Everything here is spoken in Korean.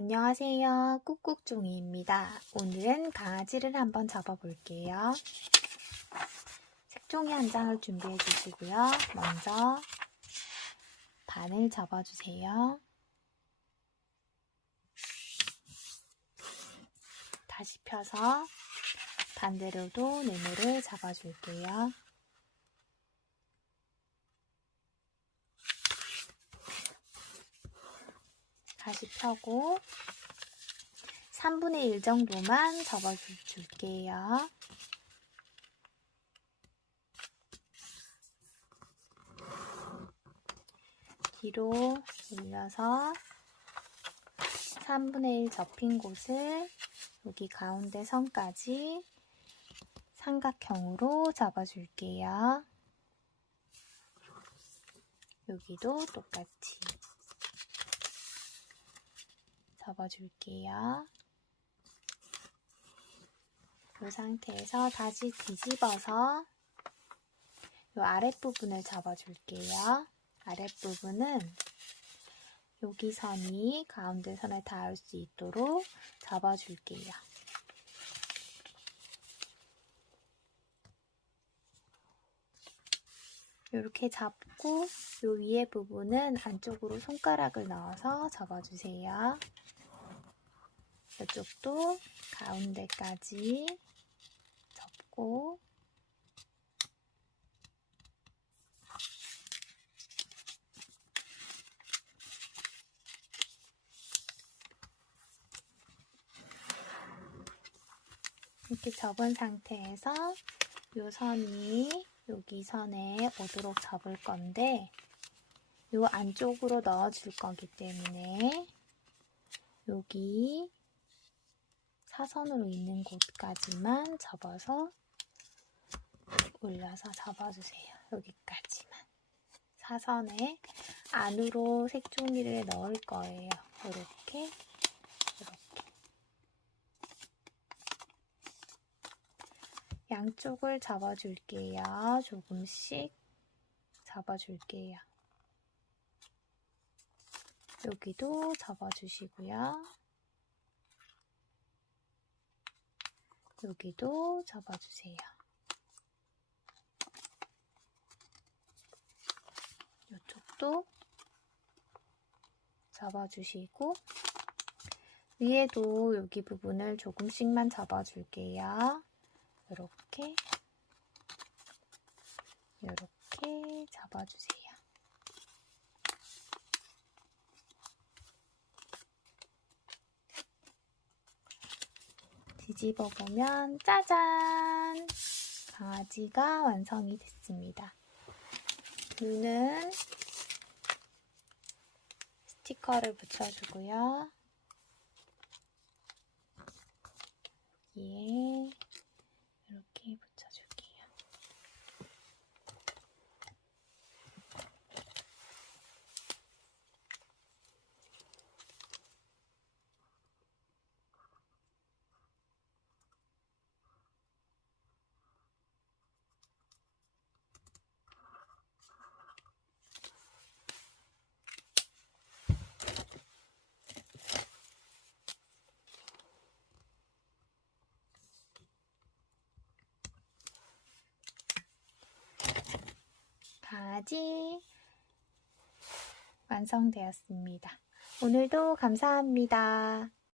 안녕하세요. 꾹꾹종이입니다. 오늘은 강아지를 한번 잡아볼게요. 색종이 한 장을 준비해 주시고요. 먼저 반을 접어주세요. 다시 펴서 반대로도 네모를 잡아줄게요. 다시 펴고 3분의 1 정도만 접어줄게요. 뒤로 올려서 3분의 1 접힌 곳을 여기 가운데 선까지 삼각형으로 잡아줄게요. 여기도 똑같이 접어줄게요. 이 상태에서 다시 뒤집어서 이 아랫부분을 접어줄게요. 아랫부분은 여기 선이 가운데 선에 닿을 수 있도록 접어줄게요. 이렇게 잡고 이 위에 부분은 안쪽으로 손가락을 넣어서 접어주세요. 이쪽도 가운데까지 접고 이렇게 접은 상태에서 이 선이 여기 선에 오도록 접을 건데 이 안쪽으로 넣어줄 거기 때문에 여기 사선으로 있는 곳까지만 접어서 올려서 접어주세요. 여기까지만. 사선에 안으로 색종이를 넣을 거예요. 이렇게. 양쪽을 잡아줄게요. 조금씩 잡아줄게요. 여기도 접어주시고요. 여기도 접어주세요. 이쪽도 접어주시고 위에도 여기 부분을 조금씩만 접어줄게요. 이렇게 이렇게 접어주세요. 뒤집어 보면 짜잔! 강아지가 완성이 됐습니다. 눈은 스티커를 붙여주고요. 여기에 이렇게 붙여줄게요. 강아지 완성되었습니다. 오늘도 감사합니다.